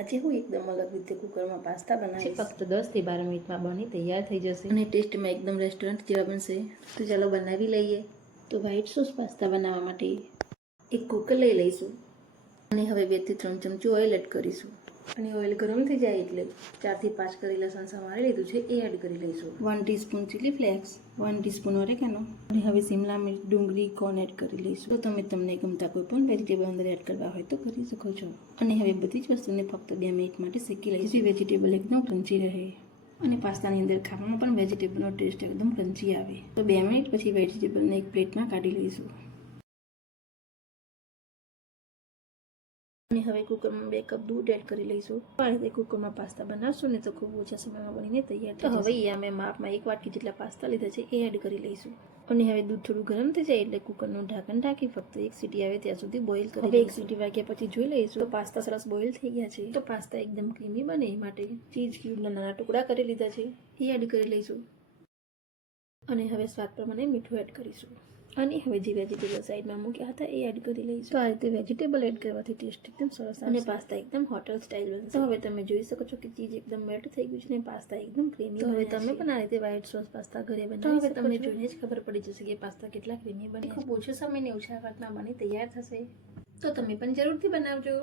આજે હું એકદમ અલગ રીતે કુકરમાં પાસ્તા બનાવીશ. ફક્ત 10 થી 12 મિનિટમાં બની તૈયાર થઈ જશે અને ટેસ્ટમાં એકદમ રેસ્ટોરન્ટ જેવા બનશે. તો ચાલો બનાવી લઈએ. તો વ્હાઈટ સોસ પાસ્તા બનાવવા માટે એક કુકર લઈ લઈશું અને હવે 2 થી 3 ચમચી ઓઇલ એડ કરીશું. અને ઓઇલ ગરમ થઈ જાય એટલે 4 થી 5 કરી લસણ સમારી લીધું છે એ એડ કરી લઈશું. 1 teaspoon chilli flakes, 1 teaspoon oregano અને હવે શિમલા મિર્ચ, ડુંગળી, કોર્ન એડ કરી લઈશું. તો તમે તમને ગમતા કોઈ પણ વેજીટેબલ અંદર એડ કરવા હોય તો કરી શકો છો. અને હવે બધી જ વસ્તુને ફક્ત 2 મિનિટ માટે શેકી લઈશું જેથી વેજીટેબલ એકદમ ક્રન્ચી રહે અને પાસ્તાની અંદર ખાવામાં પણ વેજીટેબલનો ટેસ્ટ એકદમ ક્રન્ચી આવે. તો 2 મિનિટ પછી વેજીટેબલને એક પ્લેટમાં કાઢી લઈશું. અને હવે કુકરમાં 2 કપ દૂધ એડ કરી લઈશું. આ રીતે કુકરમાં પાસ્તા બનાવશું ને તો ખૂબ ઓછા સમયમાં બનીને તૈયાર થઈ જશે. તો હવે અમે માપમાં 1 વાટકી જેટલા પાસ્તા લીધા છે એ એડ કરી લઈશું. અને હવે દૂધ થોડું ગરમ થઈ જાય એટલે કુકરનું ઢાંકણ ઢાંકી ફક્ત 1 સીટી આવે ત્યાં સુધી બોઇલ કરી. હવે 1 સીટી વાગ્યા પછી જોઈ લઈશું તો પાસ્તા સરસ બોઇલ થઈ ગયા છે. તો પાસ્તા એકદમ ક્રીમી બને એ માટે ચીઝ ક્યુબના નાના ટુકડા કરી લીધા છે એ એડ કરી લઈશું. અને હવે સ્વાદ પ્રમાણે મીઠું એડ કરીશું. અને હવે જે વેજીટેબલ સાઈડમાં મૂક્યા હતા એ એડ કરી લઈશું. તો આ રીતે વેજીટેબલ એડ કરવાથી ટેસ્ટ એકદમ સરસ અને પાસ્તા એકદમ હોટલ સ્ટાઇલ બનશે. તો હવે તમે જોઈ શકો છો કે ચીઝ એકદમ મેલ્ટ થઈ ગયું છે ને પાસ્તા એકદમ ક્રીમી. તો હવે તમે પણ આ રીતે વ્હાઈટ સોસ પાસ્તા ઘરે બનાવી શકો છો. તો હવે તમને જોઈને જ ખબર પડી જશે કે પાસ્તા કેટલા ક્રીમી બને. ખૂબ ઓછો સમય ને ઓછા વાટમાં બની તૈયાર થશે. તો તમે પણ જરૂરથી બનાવજો.